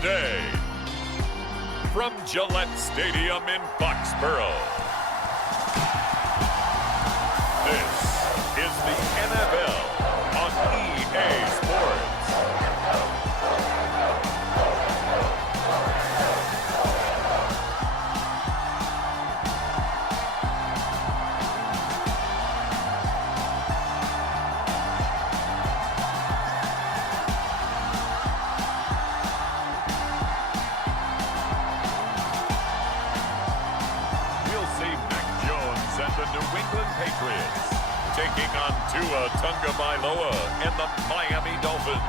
today. From Gillette Stadium in Foxborough, this is the NFL on EA Sports. The New England Patriots taking on Tua Tagovailoa and the Miami Dolphins.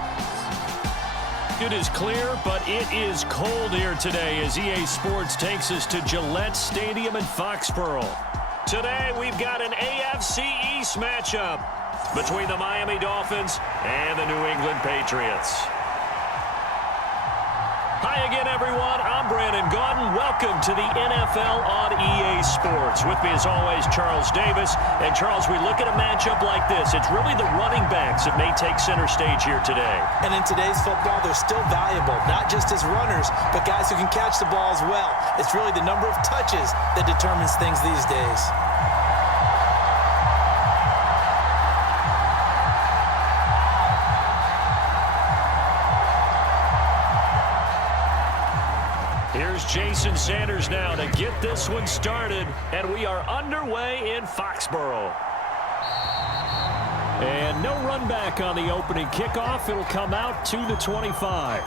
It is clear, but it is cold here today as EA Sports takes us to Gillette Stadium in Foxborough. Today, we've got an AFC East matchup between the Miami Dolphins and the New England Patriots. Hi again, everyone. I'm Brandon Gaudin. Welcome to the NFL on EA Sports. With me, as always, Charles Davis. And, Charles, we look at a matchup like this. It's really the running backs that may take center stage here today. And in today's football, they're still valuable, not just as runners, but guys who can catch the ball as well. It's really the number of touches that determines things these days. Here's Jason Sanders now to get this one started, and we are underway in Foxborough. And no run back on the opening kickoff. It'll come out to the 25.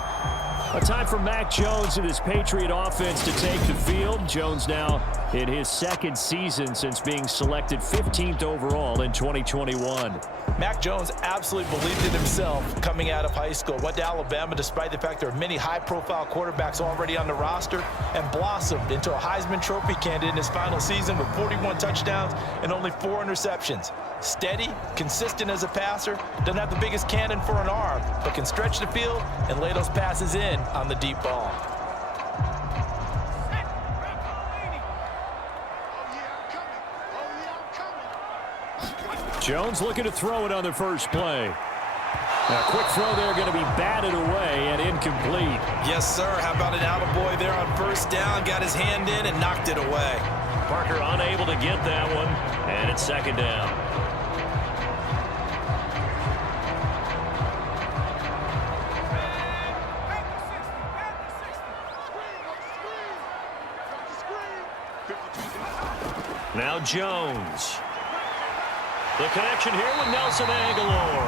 A time for Mac Jones and his Patriot offense to take the field. Jones now in his second season since being selected 15th overall in 2021. Mac Jones absolutely believed in himself coming out of high school. Went to Alabama despite the fact there are many high-profile quarterbacks already on the roster, and blossomed into a Heisman Trophy candidate in his final season with 41 touchdowns and only 4 interceptions. Steady, consistent as a passer, doesn't have the biggest cannon for an arm, but can stretch the field and lay those passes in on the deep ball. Jones looking to throw it on the first play. A quick throw there, going to be batted away and incomplete. Yes, sir. How about an attaboy there on first down? Got his hand in and knocked it away. Parker unable to get that one, and it's second down. Now Jones. The connection here with Nelson Aguilar.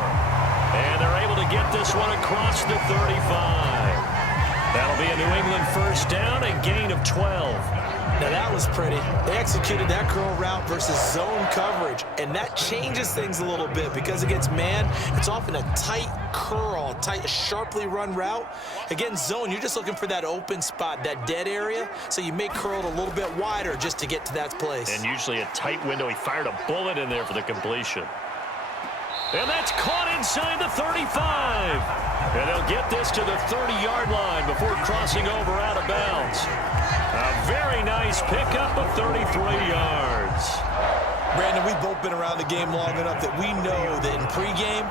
And they're able to get this one across the 35. That'll be a New England first down, a gain of 12. Now that was pretty. They executed that curl route versus zone coverage, and that changes things a little bit because against man, it's often a tight curl, a sharply run route. Against zone, you're just looking for that open spot, that dead area, so you may curl it a little bit wider just to get to that place. And usually a tight window. He fired a bullet in there for the completion. And that's caught inside the 35. And they'll get this to the 30-yard line before crossing over out of bounds. A very nice pickup of 33 yards. Brandon, we've both been around the game long enough that we know that in pregame,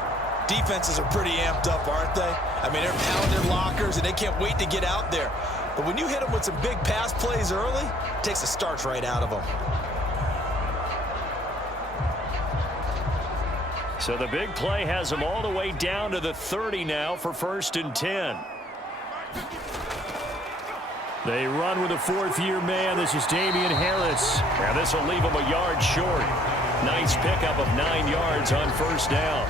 defenses are pretty amped up, aren't they? I mean, they're pounding lockers, and they can't wait to get out there. But when you hit them with some big pass plays early, it takes the starch right out of them. So the big play has them all the way down to the 30 now for 1st and 10. They run with a 4th-year man. This is Damian Harris. And this will leave him a yard short. Nice pickup of 9 yards on first down.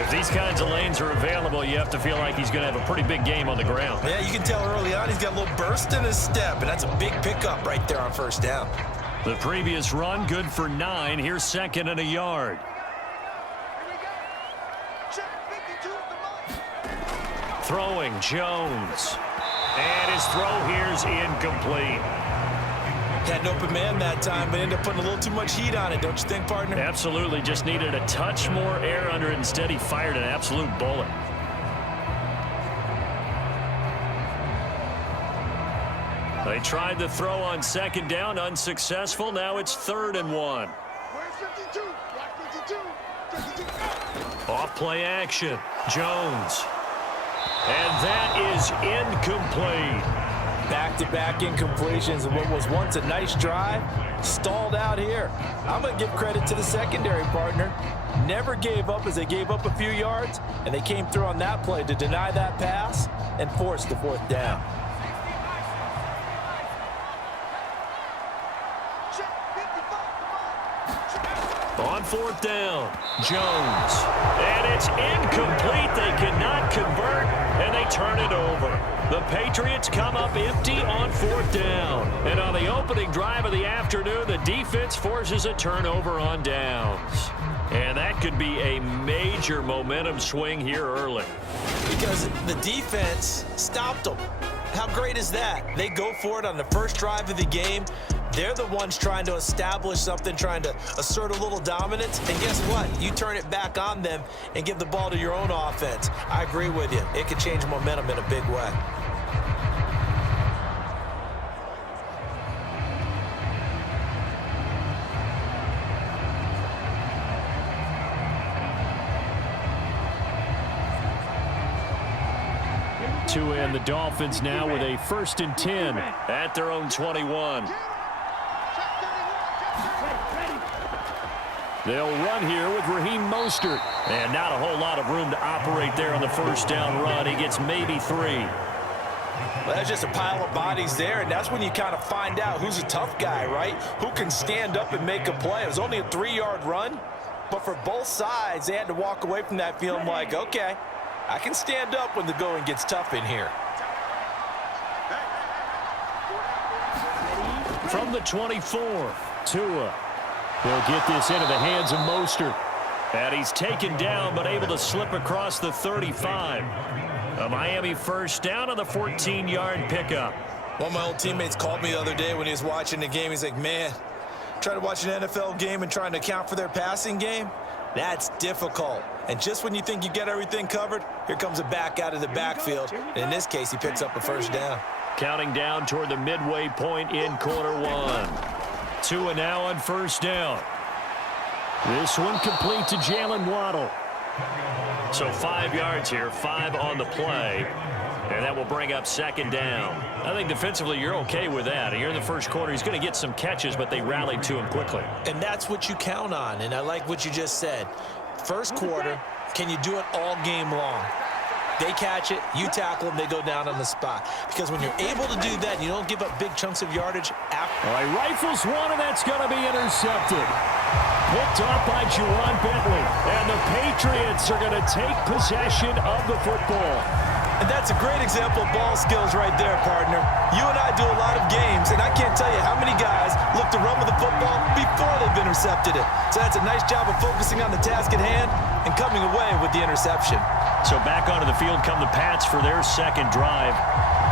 If these kinds of lanes are available, you have to feel like he's going to have a pretty big game on the ground. Yeah, you can tell early on he's got a little burst in his step, and that's a big pickup right there on first down. The previous run, good for 9. Here's 2nd and a yard. Throwing, Jones. And his throw here's incomplete. Had an open man that time, but ended up putting a little too much heat on it, don't you think, partner? Absolutely. Just needed a touch more air under it. Instead, he fired an absolute bullet. They tried the throw on 2nd down, unsuccessful. Now it's 3rd and 1. Off play action. Jones. And that is incomplete. Back-to-back incompletions of what was once a nice drive, stalled out here. I'm going to give credit to the secondary partner. Never gave up as they gave up a few yards, and they came through on that play to deny that pass and force the fourth down. On fourth down, Jones. And it's incomplete. They cannot convert, and they turn it over. The Patriots come up empty on fourth down. And on the opening drive of the afternoon, the defense forces a turnover on downs. And that could be a major momentum swing here early. Because the defense stopped them. How great is that? They go for it on the first drive of the game. They're the ones trying to establish something, trying to assert a little dominance. And guess what? You turn it back on them and give the ball to your own offense. I agree with you. It could change momentum in a big way. To end the Dolphins now with a 1st and 10 at their own 21. They'll run here with Raheem Mostert. And not a whole lot of room to operate there on the first down run. He gets maybe 3. Well, that's just a pile of bodies there, and that's when you kind of find out who's a tough guy, right? Who can stand up and make a play. It was only a 3-yard run, but for both sides, they had to walk away from that feeling like, okay, I can stand up when the going gets tough in here. From the 24, Tua. He'll get this into the hands of Mostert. And he's taken down, but able to slip across the 35. A Miami first down on the 14-yard pickup. One of my old teammates called me the other day when he was watching the game. He's like, man, trying to watch an NFL game and trying to account for their passing game, that's difficult. And just when you think you get everything covered, here comes a back out of the backfield. And in this case, he picks up a first down. Counting down toward the midway point in quarter one. Tua now on first down. This one complete to Jalen Waddle. So 5 yards here, 5 on the play. And that will bring up second down. I think defensively you're okay with that. Here in the first quarter, he's going to get some catches, but they rallied to him quickly. And that's what you count on, and I like what you just said. First quarter, can you do it all game long? They catch it, you tackle them, they go down on the spot. Because when you're able to do that, you don't give up big chunks of yardage after. All right, rifles one, and that's going to be intercepted. Picked up by Juwan Bentley. And the Patriots are going to take possession of the football. And that's a great example of ball skills right there, partner. You and I do a lot of games, and I can't tell you how many guys look to run with the football before they've intercepted it. So that's a nice job of focusing on the task at hand and coming away with the interception. So back onto the field come the Pats for their second drive.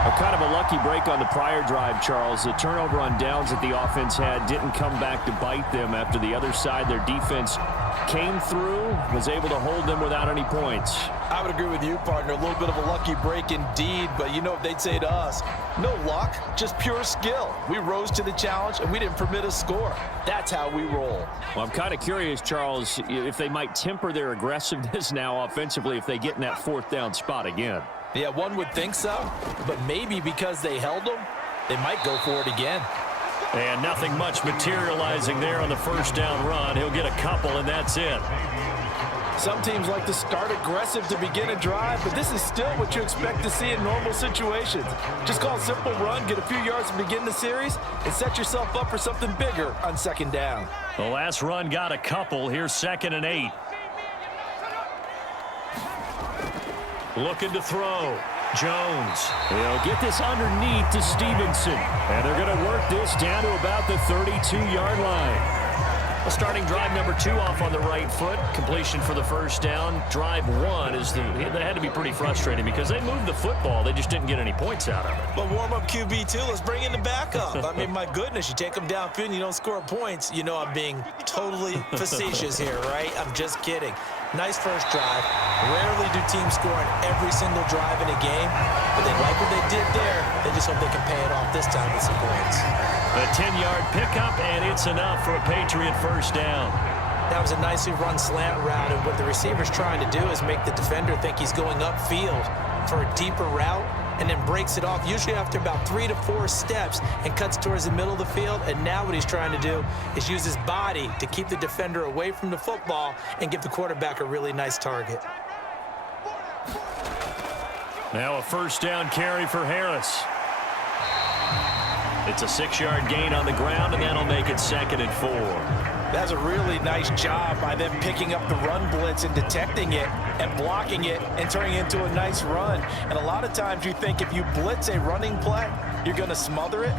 A kind of a lucky break on the prior drive, Charles. The turnover on downs that the offense had didn't come back to bite them after the other side. Their defense came through, was able to hold them without any points. I would agree with you, partner. A little bit of a lucky break indeed, but you know what they'd say to us? No luck, just pure skill. We rose to the challenge, and we didn't permit a score. That's how we roll. Well, I'm kind of curious, Charles, if they might temper their aggressiveness now offensively if they get in that fourth down spot again. Yeah, one would think so, but maybe because they held them, they might go for it again. And nothing much materializing there on the first down run. He'll get a couple, and that's it. Some teams like to start aggressive to begin a drive, but this is still what you expect to see in normal situations. Just call a simple run, get a few yards to begin the series, and set yourself up for something bigger on second down. The last run got a couple. Here's 2nd and 8. Looking to throw. Jones. He'll get this underneath to Stevenson. And they're going to work this down to about the 32-yard line. Well, starting drive number 2 off on the right foot. Completion for the first down. Drive 1 is that had to be pretty frustrating because they moved the football. They just didn't get any points out of it. But warm-up QB, too. Let's bring in the backup. I mean, my goodness, you take them downfield and you don't score points. You know I'm being totally facetious here, right? I'm just kidding. Nice first drive. Rarely do teams score on every single drive in a game, but they like what they did there. They just hope they can pay it off this time with some points. A 10-yard pickup, and it's enough for a Patriot first down. That was a nicely run slant route, and what the receiver's trying to do is make the defender think he's going upfield. for a deeper route and then breaks it off, usually after about 3 to 4 steps, and cuts towards the middle of the field. And now what he's trying to do is use his body to keep the defender away from the football and give the quarterback a really nice target. Now a first down carry for Harris. It's a 6-yard gain on the ground, and that'll make it 2nd and 4. That's a really nice job by them picking up the run blitz and detecting it and blocking it and turning it into a nice run. And a lot of times you think if you blitz a running play, you're going to smother it.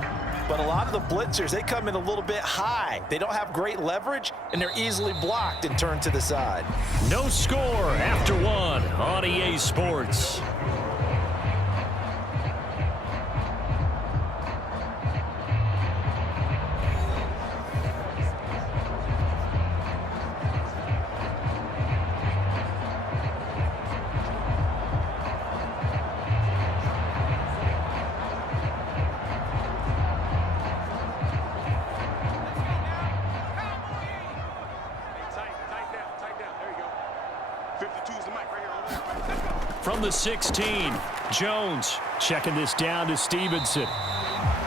But a lot of the blitzers, they come in a little bit high. They don't have great leverage, and they're easily blocked and turned to the side. No score after 1 on EA Sports. From the 16, Jones checking this down to Stevenson.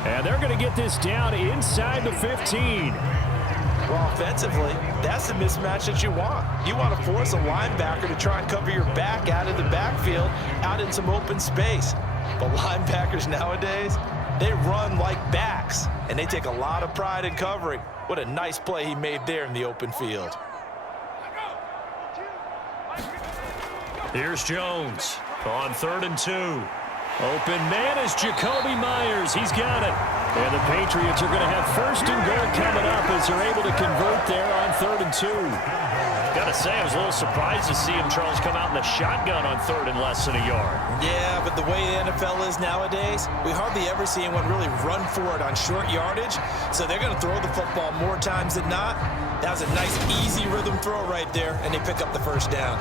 And they're going to get this down inside the 15. Well, offensively, that's the mismatch that you want. You want to force a linebacker to try and cover your back out of the backfield, out in some open space. But linebackers nowadays, they run like backs, and they take a lot of pride in covering. What a nice play he made there in the open field. Here's Jones on 3rd and 2. Open man is Jacoby Myers. He's got it. And the Patriots are going to have 1st and goal coming up as they're able to convert there on 3rd and 2. Got to say, I was a little surprised to see him, Charles, come out in the shotgun on 3rd and less than a yard. Yeah, but the way the NFL is nowadays, we hardly ever see anyone really run for it on short yardage. So they're going to throw the football more times than not. That was a nice, easy rhythm throw right there, and they pick up the 1st down.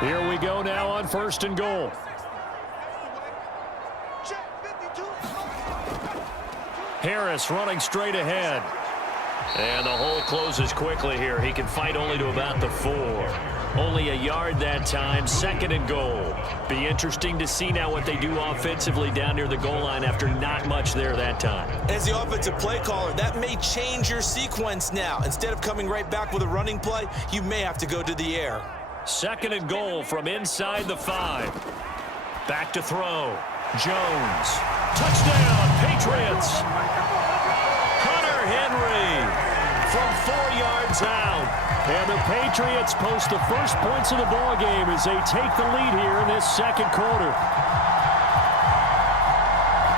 Here we go now on 1st and goal. Harris running straight ahead. And the hole closes quickly here. He can fight only to about the 4. Only a yard that time, 2nd and goal. Be interesting to see now what they do offensively down near the goal line after not much there that time. As the offensive play caller, that may change your sequence now. Instead of coming right back with a running play, you may have to go to the air. 2nd and goal from inside the 5. Back to throw. Jones. Touchdown, Patriots. Hunter Henry from 4 yards out. And the Patriots post the first points of the ballgame as they take the lead here in this 2nd quarter.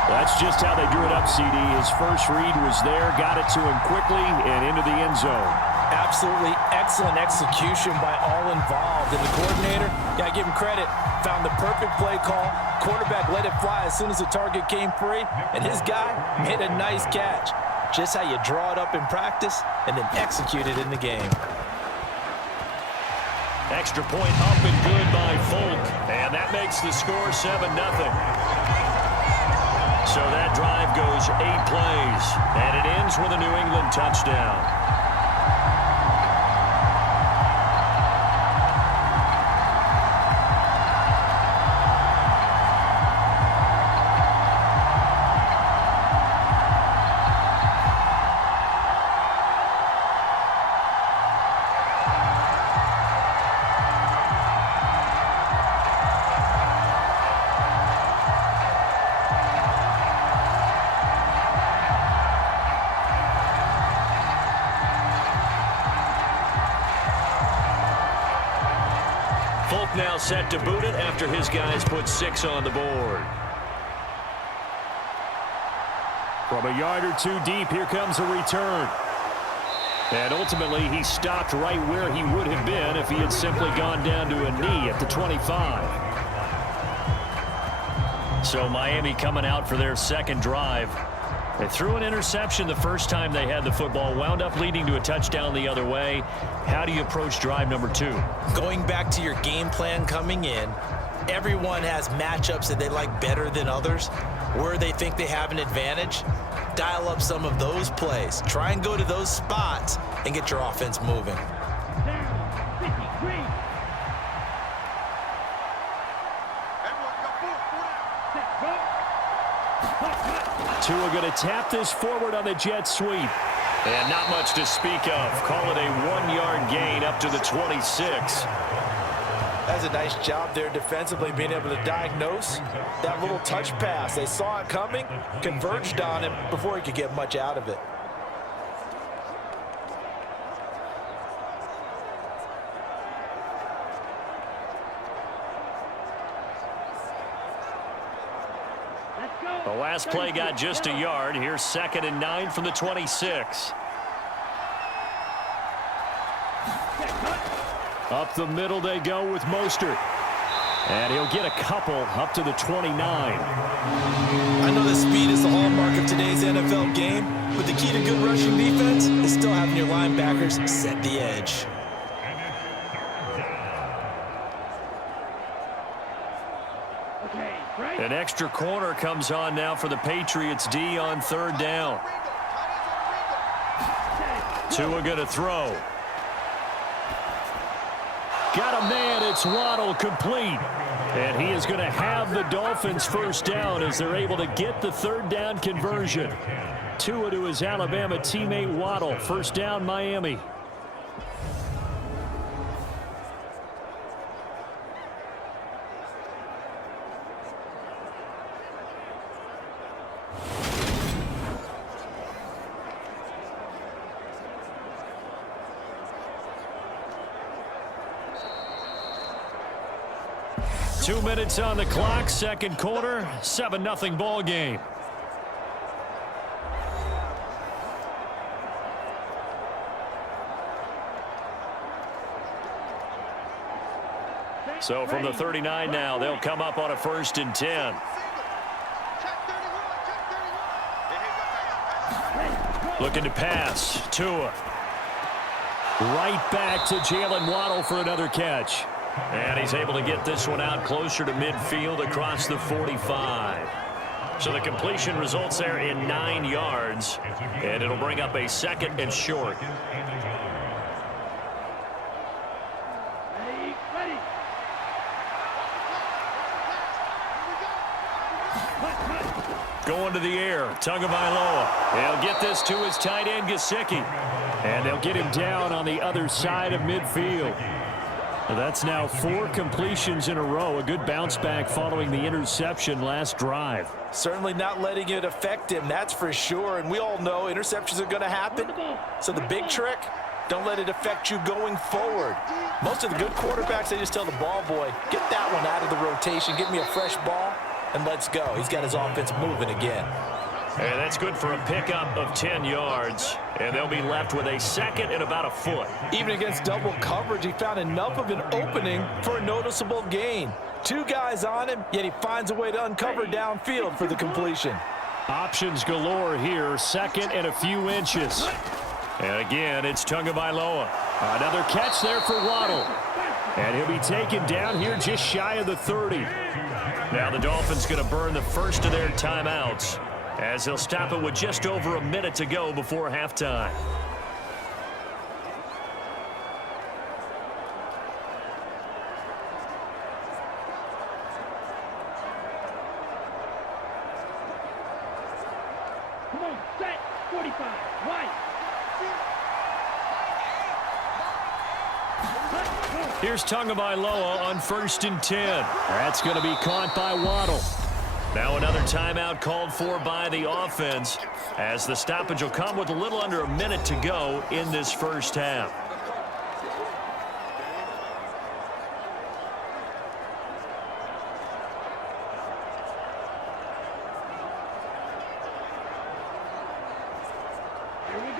That's just how they drew it up, CD. His first read was there, got it to him quickly and into the end zone. Absolutely excellent execution by all involved. And the coordinator, got to give him credit, found the perfect play call. Quarterback let it fly as soon as the target came free. And his guy made a nice catch. Just how you draw it up in practice and then execute it in the game. Extra point up and good by Folk. And that makes the score 7-0. So that drive goes 8 plays. And it ends with a New England touchdown. Folk now set to boot it after his guys put 6 on the board. From a yard or 2 deep, here comes a return. And ultimately, he stopped right where he would have been if he had simply gone down to a knee at the 25. So Miami coming out for their 2nd drive. They threw an interception the first time they had the football, wound up leading to a touchdown the other way. How do you approach drive number 2? Going back to your game plan coming in, everyone has matchups that they like better than others, where they think they have an advantage. Dial up some of those plays. Try and go to those spots and get your offense moving. Tua going to tap this forward on the jet sweep. And not much to speak of. Call it a 1-yard gain up to the 26. That's a nice job there defensively, being able to diagnose that little touch pass. They saw it coming, converged on him before he could get much out of it. The last play got just a yard. Here's 2nd and 9 from the 26. Up the middle they go with Mostert. And he'll get a couple up to the 29. I know that speed is the hallmark of today's NFL game, but the key to good rushing defense is still having your linebackers set the edge. An extra corner comes on now for the Patriots D on 3rd down. Tua going to throw. Got a man, it's Waddle, complete. And he is going to have the Dolphins first down as they're able to get the 3rd down conversion. Tua to his Alabama teammate Waddle. First down, Miami. Two minutes on the clock, second quarter, 7-0 ball game. So from the 39 now, they'll come up on a 1st and 10. Looking to pass, Tua. Right back to Jalen Waddle for another catch. And he's able to get this one out closer to midfield across the 45. So the completion results there in 9 yards. And it'll bring up a 2nd and short. Going to the air, Tagovailoa. He'll get this to his tight end, Gesicki. And they'll get him down on the other side of midfield. That's now 4 completions in a row. A good bounce back following the interception last drive. Certainly not letting it affect him, that's for sure. And we all know interceptions are going to happen. So the big trick, don't let it affect you going forward. Most of the good quarterbacks, they just tell the ball boy, get that one out of the rotation, give me a fresh ball, and let's go. He's got his offense moving again. And that's good for a pickup of 10 yards. And they'll be left with a 2nd and about a foot. Even against double coverage, he found enough of an opening for a noticeable gain. 2 guys on him, yet he finds a way to uncover downfield for the completion. Options galore here, 2nd and a few inches. And again, it's Tagovailoa. Another catch there for Waddle. And he'll be taken down here just shy of the 30. Now the Dolphins going to burn the first of their timeouts, as they'll stop it with just over a minute to go before halftime. Come on, set, 45, right. Here's Tagovailoa on 1st and 10. That's going to be caught by Waddle. Now another timeout called for by the offense, as the stoppage will come with a little under a minute to go in this first half.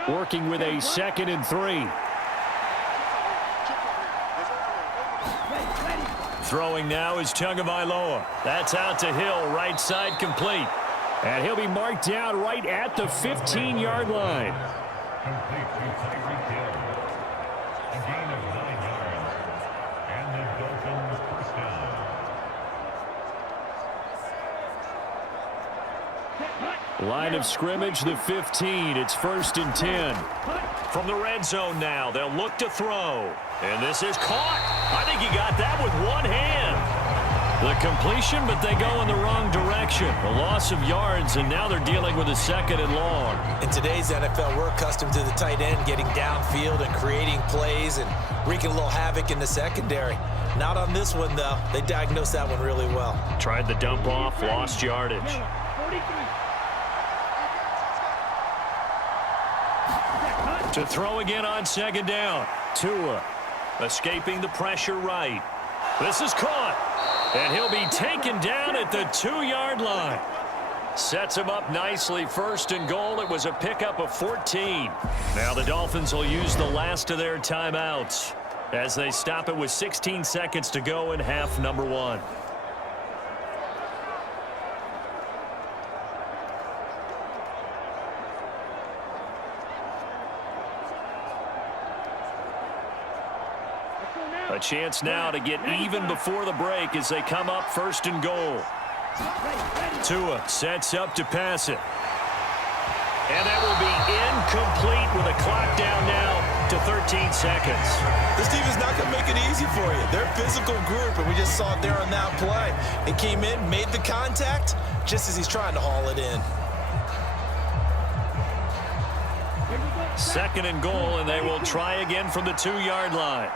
Working with a 2nd and 3. Throwing now is Tagovailoa. That's out to Hill, right side complete. And he'll be marked down right at the 15-yard line. Line of scrimmage, the 15. It's 1st and 10. From the red zone now, they'll look to throw. And this is caught. I think he got that with one hand. The completion, but they go in the wrong direction. A loss of yards, and now they're dealing with a 2nd and long. In today's NFL, we're accustomed to the tight end getting downfield and creating plays and wreaking a little havoc in the secondary. Not on this one, though. They diagnosed that one really well. Tried the dump off, lost yardage. 43. To throw again on 2nd down. Tua escaping the pressure right. This is caught. And he'll be taken down at the 2-yard line. Sets him up nicely. 1st and goal. It was a pickup of 14. Now the Dolphins will use the last of their timeouts as they stop it with 16 seconds to go in half number 1. A chance now to get even before the break as they come up 1st and goal. Tua sets up to pass it. And that will be incomplete with a clock down now to 13 seconds. This team is not going to make it easy for you. They're a physical group, and we just saw it there on that play. It came in, made the contact, just as he's trying to haul it in. 2nd and goal, and they will try again from the 2-yard line.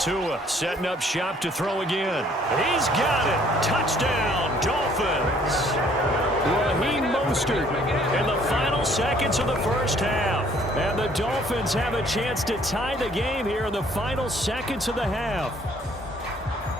Tua setting up shop to throw again. He's got it. Touchdown, Dolphins. Raheem Mostert in the final seconds of the 1st half. And the Dolphins have a chance to tie the game here in the final seconds of the half.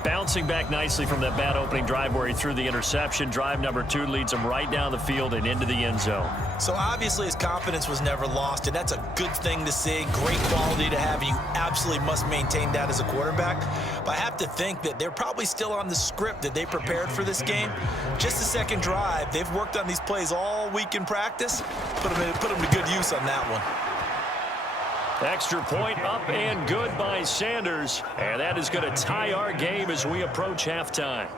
Bouncing back nicely from that bad opening drive where he threw the interception. Drive number 2 leads him right down the field and into the end zone. So obviously his confidence was never lost, and that's a good thing to see. Great quality to have. You absolutely must maintain that as a quarterback. But I have to think that they're probably still on the script that they prepared for this game. Just the 2nd drive. They've worked on these plays all week in practice. Put them to good use on that one. Extra point up and good by Sanders. And that is going to tie our game as we approach halftime.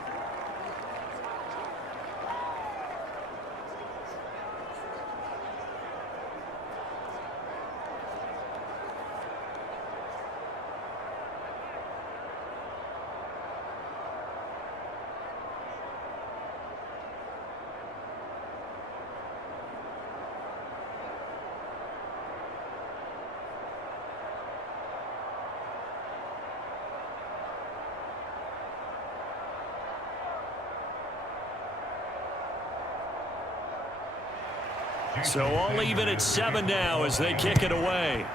So all even at 7 now as they kick it away.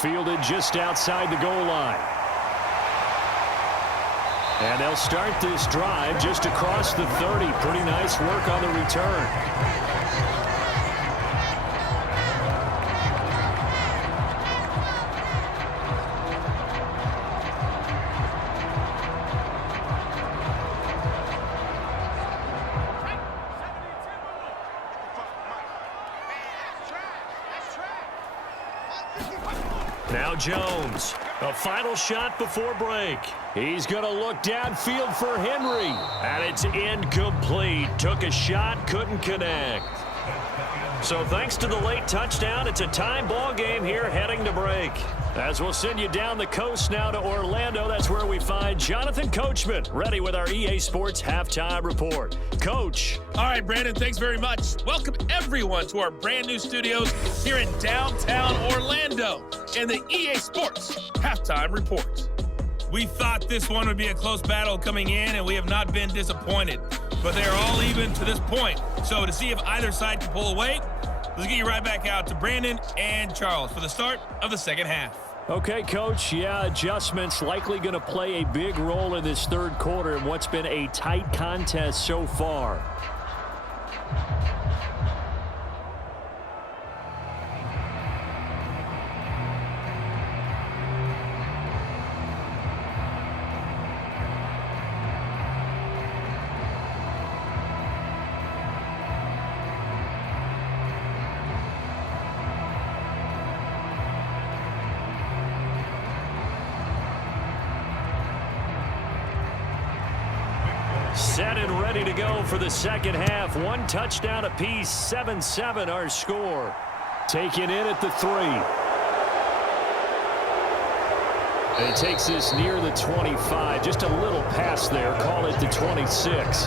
Fielded just outside the goal line. And they'll start this drive just across the 30. Pretty nice work on the return. Now Jones, a final shot before break. He's going to look downfield for Henry. And it's incomplete. Took a shot, couldn't connect. So thanks to the late touchdown, it's a time ball game here heading to break. As we'll send you down the coast now to Orlando, that's where we find Jonathan Coachman, ready with our EA Sports Halftime Report. Coach. All right, Brandon, thanks very much. Welcome, everyone, to our brand new studios here in downtown Orlando and the EA Sports Halftime Report. We thought this one would be a close battle coming in, and we have not been disappointed. But they are all even to this point. So to see if either side can pull away, let's get you right back out to Brandon and Charles for the start of the 2nd half. Okay, Coach. Yeah, adjustments likely going to play a big role in this 3rd quarter in what's been a tight contest so far. Set and ready to go for the 2nd half. 1 touchdown apiece, 7-7 our score. Taken in at the 3. And he takes this near the 25. Just a little pass there. Call it the 26.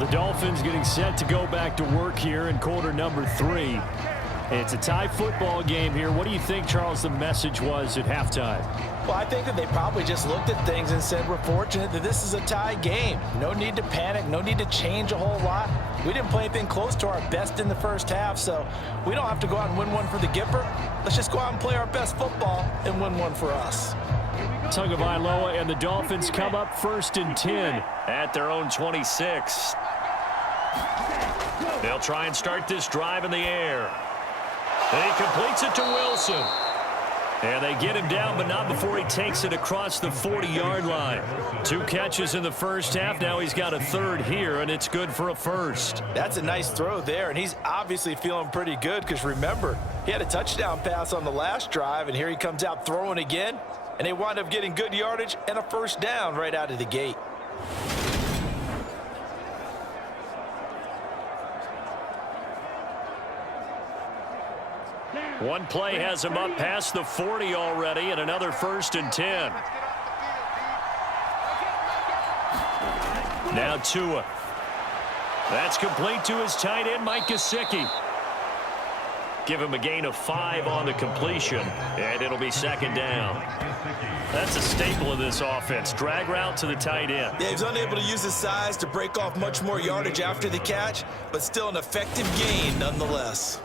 The Dolphins getting set to go back to work here in quarter number 3. It's a tie football game here. What do you think, Charles, the message was at halftime? Well, I think that they probably just looked at things and said, we're fortunate that this is a tie game. No need to panic. No need to change a whole lot. We didn't play anything close to our best in the first half, so we don't have to go out and win one for the Gipper. Let's just go out and play our best football and win one for us. Tagovailoa and the Dolphins come up 1st and 10 at their own 26. They'll try and start this drive in the air. He completes it to Wilson. And they get him down, but not before he takes it across the 40-yard line. 2 catches in the first half. Now he's got a third here, and it's good for a first. That's a nice throw there, and he's obviously feeling pretty good because, remember, he had a touchdown pass on the last drive, and here he comes out throwing again, and they wind up getting good yardage and a first down right out of the gate. One play has him up past the 40 already, and another 1st and 10. Now Tua. That's complete to his tight end, Mike Gesicki. Give him a gain of 5 on the completion, and it'll be 2nd down. That's a staple of this offense. Drag route to the tight end. Yeah, he's unable to use his size to break off much more yardage after the catch, but still an effective gain nonetheless.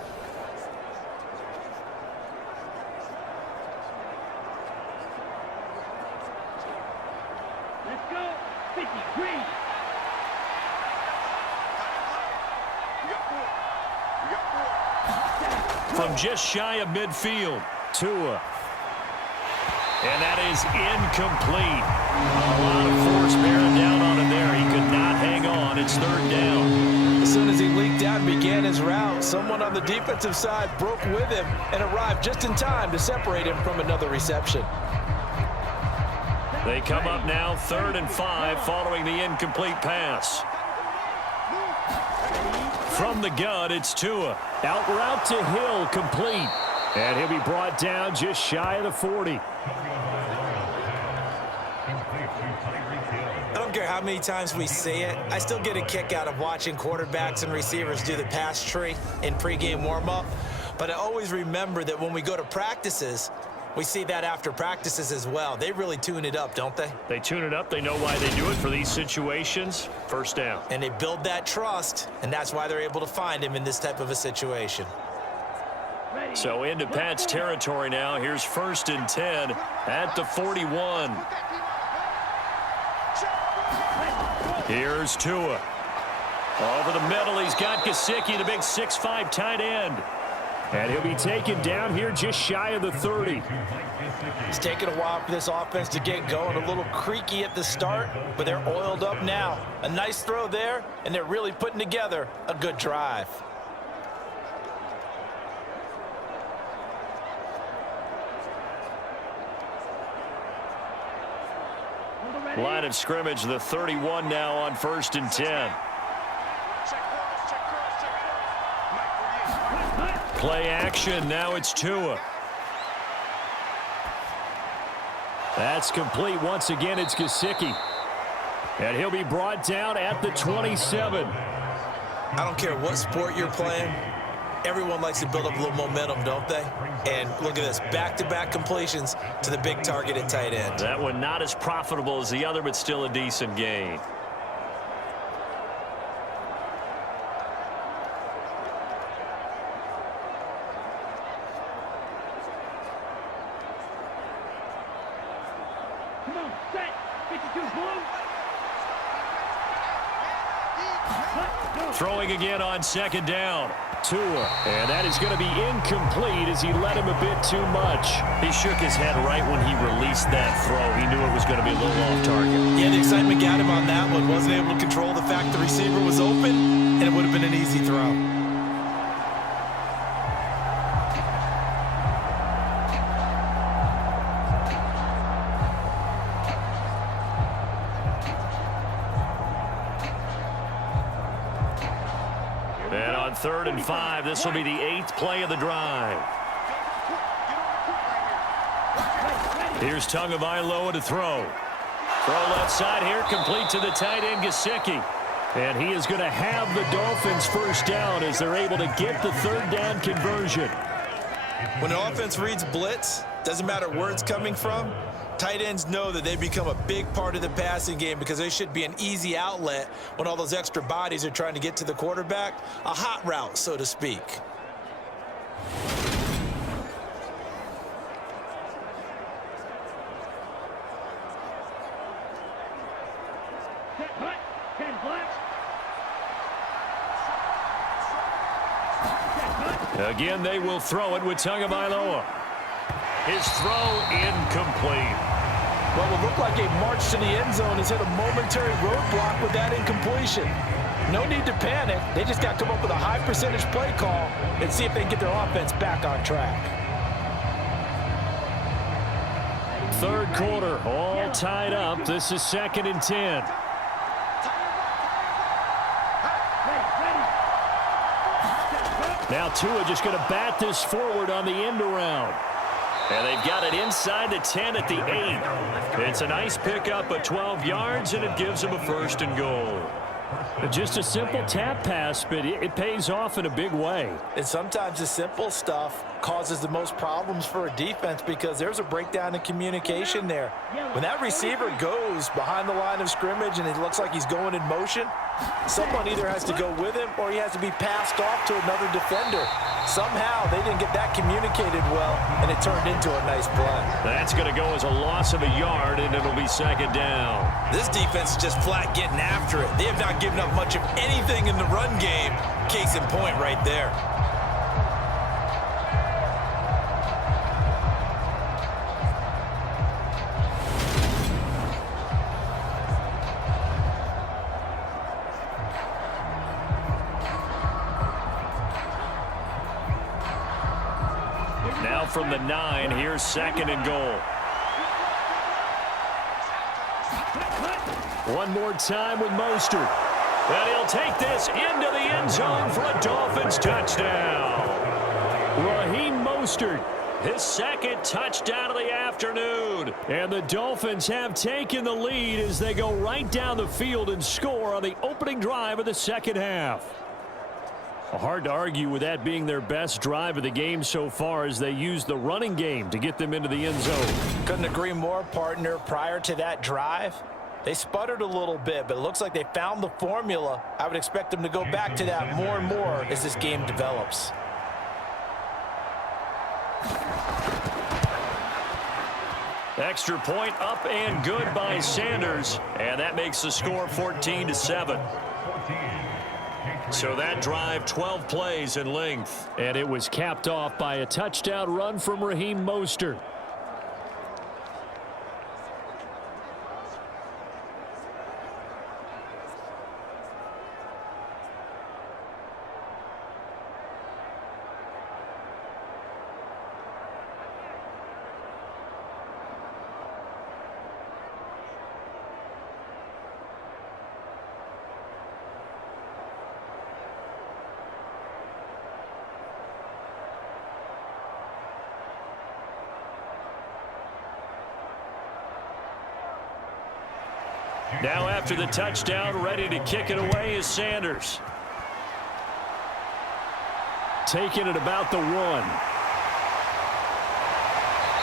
From just shy of midfield, Tua. And that is incomplete. A lot of force bearing down on him there. He could not hang on. It's 3rd down. As soon as he leaked out and began his route, someone on the defensive side broke with him and arrived just in time to separate him from another reception. They come up now 3rd and 5 following the incomplete pass. From the gun, it's Tua. Out route to Hill, complete. And he'll be brought down just shy of the 40. I don't care how many times we see it. I still get a kick out of watching quarterbacks and receivers do the pass tree in pregame warm-up. But I always remember that when we go to practices, we see that after practices as well. They really tune it up, don't they? They tune it up. They know why they do it for these situations. 1st down. And they build that trust, and that's why they're able to find him in this type of a situation. So into Pat's territory now. Here's 1st and 10 at the 41. Here's Tua. Over the middle, he's got Gesicki, the big 6'5" tight end. And he'll be taken down here just shy of the 30. It's taken a while for this offense to get going. A little creaky at the start, but they're oiled up now. A nice throw there, and they're really putting together a good drive. Line of scrimmage, the 31 now on 1st and 10. Play action, now it's Tua. That's complete. Once again, it's Gesicki. And he'll be brought down at the 27. I don't care what sport you're playing. Everyone likes to build up a little momentum, don't they? And look at this, back-to-back completions to the big target at tight end. That one not as profitable as the other, but still a decent gain. Come on, set. 52 blue. Throwing again on 2nd down. Tua. And that is going to be incomplete as he let him a bit too much. He shook his head right when he released that throw. He knew it was going to be a little off target. Yeah, the excitement got him on that one. Wasn't able to control the fact the receiver was open, and it would have been an easy throw. And on 3rd and 5, this will be the 8th play of the drive. Here's Tagovailoa to throw. Throw left side here, complete to the tight end, Gesicki. And he is going to have the Dolphins first down as they're able to get the third down conversion. When an offense reads blitz, doesn't matter where it's coming from, tight ends know that they become a big part of the passing game because they should be an easy outlet when all those extra bodies are trying to get to the quarterback. A hot route, so to speak. Again, they will throw it with Tagovailoa. His throw incomplete. What will look like a march to the end zone has hit a momentary roadblock with that incompletion. No need to panic. They just got to come up with a high percentage play call and see if they can get their offense back on track. Third quarter, all tied up. This is 2nd and 10. Now Tua just going to bat this forward on the end around. And they've got it inside the 10 at the 8. It's a nice pickup of 12 yards, and it gives them a 1st and goal. Just a simple tap pass, but it pays off in a big way. And sometimes the simple stuff causes the most problems for a defense because there's a breakdown in communication there. When that receiver goes behind the line of scrimmage and it looks like he's going in motion, someone either has to go with him or he has to be passed off to another defender. Somehow they didn't get that communicated well, and it turned into a nice play. That's going to go as a loss of a yard, and it'll be 2nd down. This defense is just flat getting after it. They have not given up much of anything in the run game. Case in point right there. Now from the 9, here's 2nd and goal. One more time with Mostert. And he'll take this into the end zone for a Dolphins touchdown. Raheem Mostert, his 2nd touchdown of the afternoon. And the Dolphins have taken the lead as they go right down the field and score on the opening drive of the 2nd half. Hard to argue with that being their best drive of the game so far as they use the running game to get them into the end zone. Couldn't agree more, partner. Prior to that drive, they sputtered a little bit, but it looks like they found the formula. I would expect them to go back to that more and more as this game develops. Extra point up and good by Sanders, and that makes the score 14-7. So that drive, 12 plays in length. And it was capped off by a touchdown run from Raheem Mostert. Now after the touchdown, ready to kick it away is Sanders. Taking it about the 1.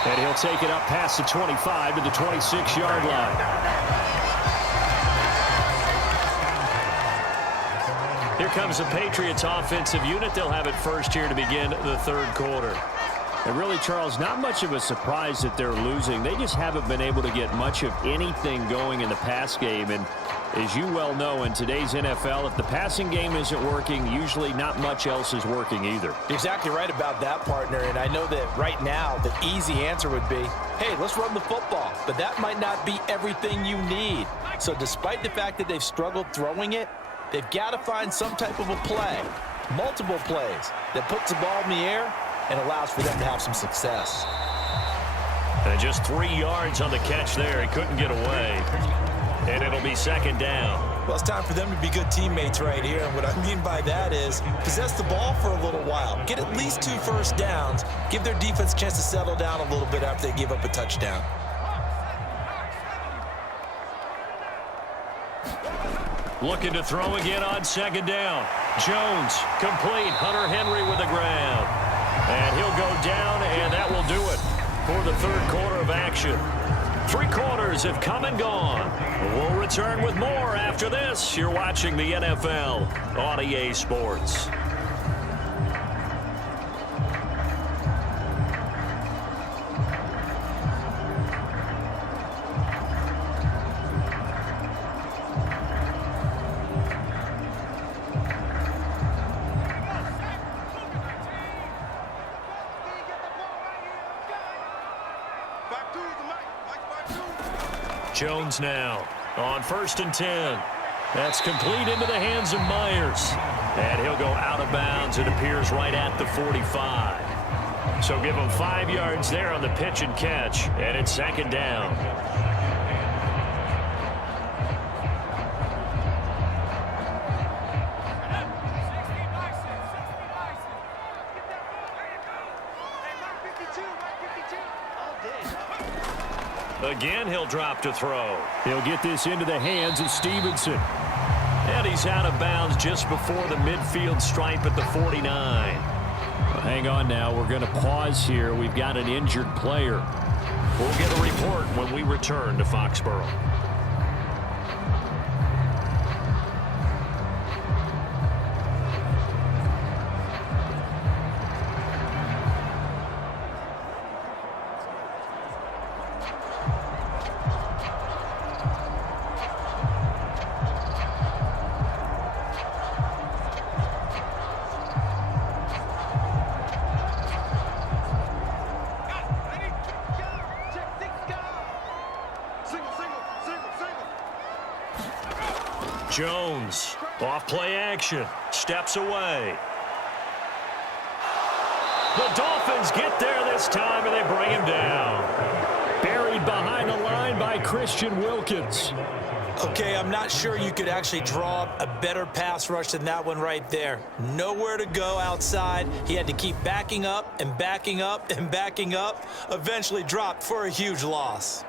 And he'll take it up past the 25 to the 26-yard line. Here comes the Patriots offensive unit. They'll have it first here to begin the 3rd quarter. And really, Charles, not much of a surprise that they're losing. They just haven't been able to get much of anything going in the pass game. And as you well know, in today's NFL, if the passing game isn't working, usually not much else is working either. You're exactly right about that, partner. And I know that right now the easy answer would be, hey, let's run the football. But that might not be everything you need. So despite the fact that they've struggled throwing it, they've got to find some type of a play, multiple plays, that puts the ball in the air and allows for them to have some success. And just 3 yards on the catch there. He couldn't get away. And it'll be 2nd down. Well, it's time for them to be good teammates right here. And what I mean by that is possess the ball for a little while. Get at least 2 first downs. Give their defense a chance to settle down a little bit after they give up a touchdown. Looking to throw again on second down. Jones, complete. Hunter Henry with the grab. And he'll go down, and that will do it for the third quarter of action. 3 quarters have come and gone. We'll return with more after this. You're watching the NFL on EA Sports. Jones now on 1st and 10. That's complete into the hands of Myers. And he'll go out of bounds. It appears right at the 45. So give him 5 yards there on the pitch and catch. And it's 2nd down. Again, he'll drop to throw. He'll get this into the hands of Stevenson. And he's out of bounds just before the midfield stripe at the 49. Well, hang on now. We're going to pause here. We've got an injured player. We'll get a report when we return to Foxborough. Jones, off play action, steps away. The Dolphins get there this time, and they bring him down. Buried behind the line by Christian Wilkins. Okay, I'm not sure you could actually draw up a better pass rush than that one right there. Nowhere to go outside. He had to keep backing up and backing up and backing up. Eventually dropped for a huge loss.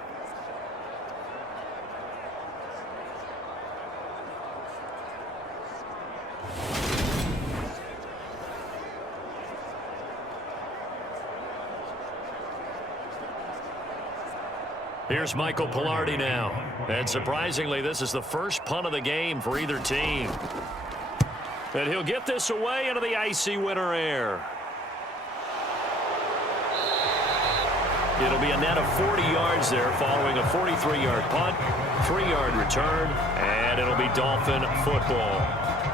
Here's Michael Pilardi now. And surprisingly, this is the first punt of the game for either team. And he'll get this away into the icy winter air. It'll be a net of 40 yards there following a 43-yard punt, 3-yard return, and it'll be Dolphin football.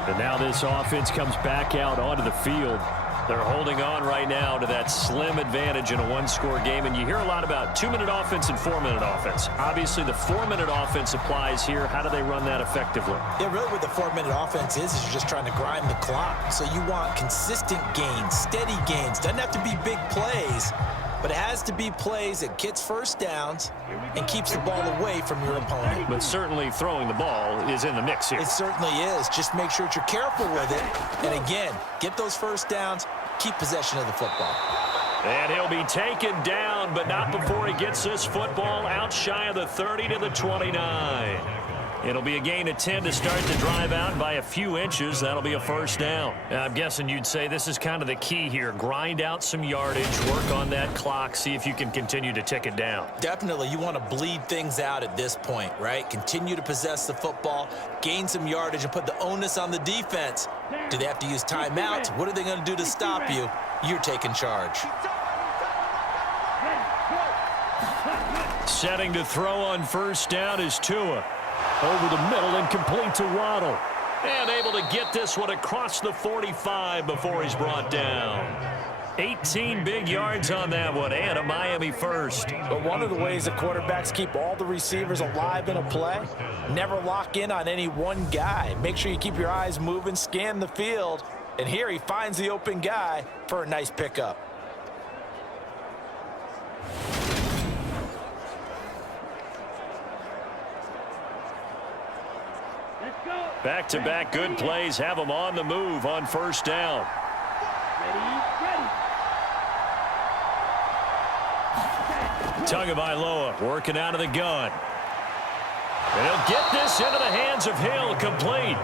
And now this offense comes back out onto the field. They're holding on right now to that slim advantage in a one-score game, and you hear a lot about 2-minute offense and 4-minute offense. Obviously, the 4-minute offense applies here. How do they run that effectively? Yeah, really what the 4-minute offense is you're just trying to grind the clock. So you want consistent gains, steady gains. Doesn't have to be big plays, but it has to be plays that gets first downs and keeps the ball away from your opponent. But certainly throwing the ball is in the mix here. It certainly is. Just make sure that you're careful with it. And again, get those first downs, keep possession of the football. And he'll be taken down, but not before he gets this football out shy of the 30 to the 29. It'll be a gain of 10 to start the drive out by a few inches. That'll be a first down. I'm guessing you'd say this is kind of the key here. Grind out some yardage, work on that clock, see if you can continue to tick it down. Definitely. You want to bleed things out at this point, right? Continue to possess the football, gain some yardage, and put the onus on the defense. Do they have to use timeouts? What are they going to do to stop you? You're taking charge. Setting to throw on first down is Tua. Over the middle and complete to Waddle. And able to get this one across the 45 before he's brought down. 18 big yards on that one, and a Miami first. But one of the ways that quarterbacks keep all the receivers alive in a play, never lock in on any one guy. Make sure you keep your eyes moving, scan the field. And here he finds the open guy for a nice pickup. Back-to-back good plays have him on the move on first down. Tagovailoa working out of the gun. And he'll get this into the hands of Hill, complete.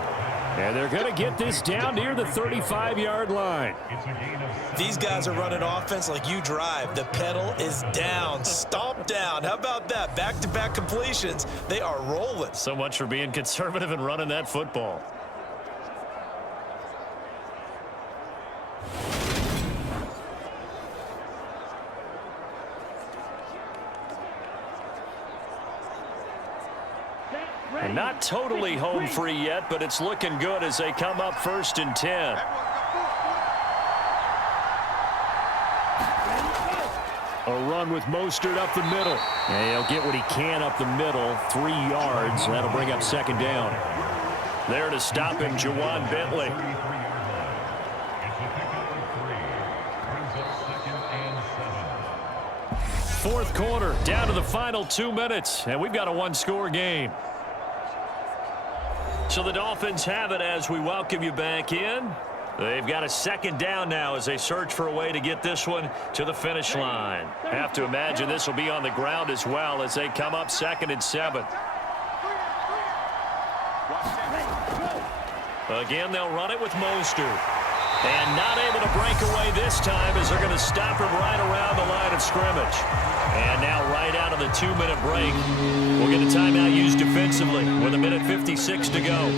And they're going to get this down near the 35-yard line. These guys are running offense like you drive. The pedal is down, stomp down. How about that? Back-to-back completions. They are rolling. So much for being conservative and running that football. And not totally home free yet, but it's looking good as they come up 1st and 10. A run with Mostert up the middle. And he'll get what he can up the middle, 3 yards. That'll bring up 2nd down. There to stop him, Juwan Bentley. Fourth quarter, down to the final 2 minutes, and we've got a 1-score game. So the Dolphins have it as we welcome you back in. They've got a 2nd down now as they search for a way to get this one to the finish line. Have to imagine this will be on the ground as well as they come up 2nd and 7. Again, they'll run it with Mostert. And not able to break away this time as they're going to stop him right around the line of scrimmage. And now right out of the 2-minute break, we'll get a timeout used defensively with 1:56 to go.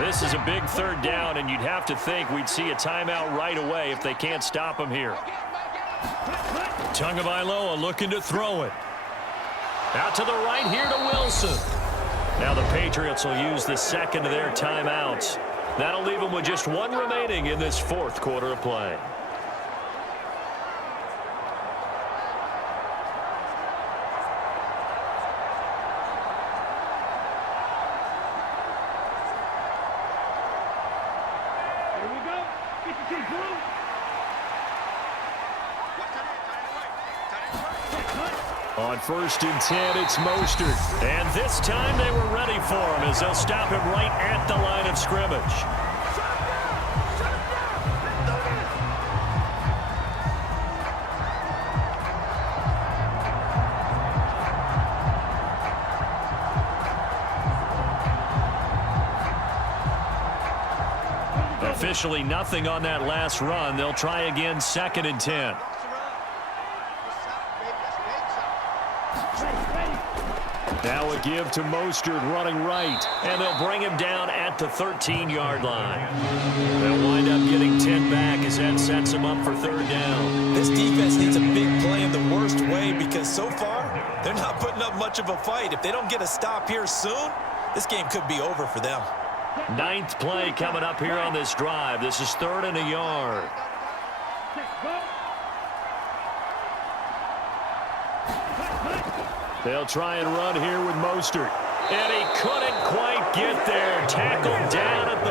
This is a big 3rd down, and you'd have to think we'd see a timeout right away if they can't stop him here. Tagovailoa looking to throw it. Out to the right here to Wilson. Now the Patriots will use the 2nd of their timeouts. That'll leave them with just 1 remaining in this 4th quarter of play. Here we go. 52 blue. On 1st and 10, it's Mostert. And this time they were ready for him as they'll stop him right at the line of scrimmage. Officially nothing on that last run. They'll try again 2nd and 10. Now a give to Mostert running right, and they'll bring him down at the 13-yard line. They'll wind up getting 10 back as that sets him up for 3rd down. This defense needs a big play in the worst way because so far they're not putting up much of a fight. If they don't get a stop here soon, this game could be over for them. 9th play coming up here on this drive. This is 3rd and a yard. They'll try and run here with Mostert. And he couldn't quite get there. Tackled down at the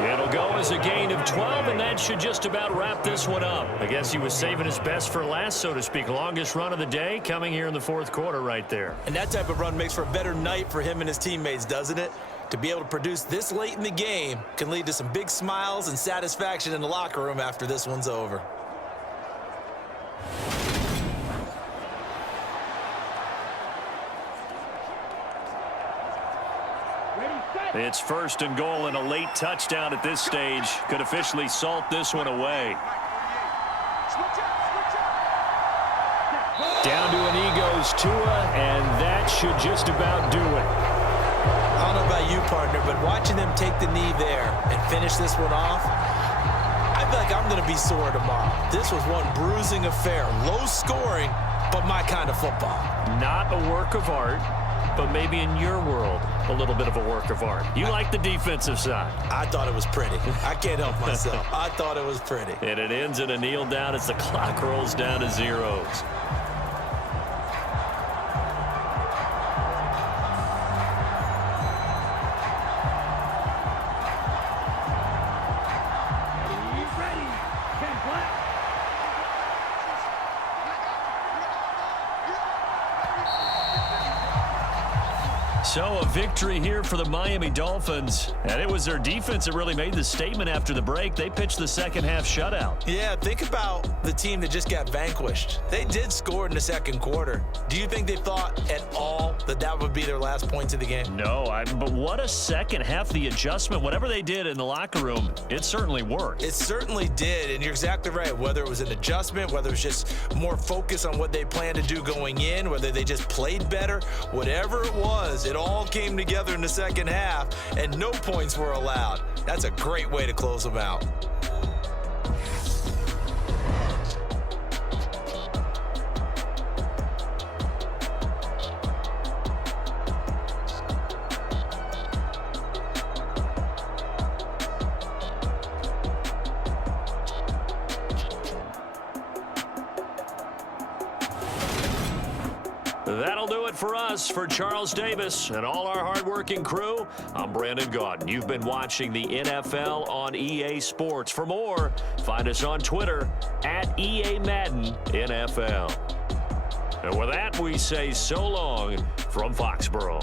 1. It'll go as a gain of 12, and that should just about wrap this one up. I guess he was saving his best for last, so to speak. Longest run of the day coming here in the 4th quarter right there. And that type of run makes for a better night for him and his teammates, doesn't it? To be able to produce this late in the game can lead to some big smiles and satisfaction in the locker room after this one's over. It's 1st and goal, and a late touchdown at this stage could officially salt this one away. Down to an Egos Tua, and that should just about do it. I don't know about you, partner, but watching them take the knee there and finish this one off, I feel like I'm going to be sore tomorrow. This was one bruising affair, low scoring, but my kind of football. Not a work of art, but maybe in your world, a little bit of a work of art. You like the defensive side. I thought it was pretty. I can't help myself. I thought it was pretty. And it ends in a kneel down as the clock rolls down to zeros. So a victory here for the Miami Dolphins. And it was their defense that really made the statement after the break. They pitched the second half shutout. Yeah, think about the team that just got vanquished. They did score in the second quarter. Do you think they thought at all that that would be their last points of the game? No, but what a second half. The adjustment, whatever they did in the locker room, it certainly worked. It certainly did, and you're exactly right. Whether it was an adjustment, whether it was just more focus on what they planned to do going in, whether they just played better, whatever it was, it all came together in the second half, and no points were allowed. That's a great way to close them out. That'll do it for us. For Charles Davis and all our hardworking crew, I'm Brandon Gaudin. You've been watching the NFL on EA Sports. For more, find us on Twitter at EA Madden NFL. And with that, we say so long from Foxborough.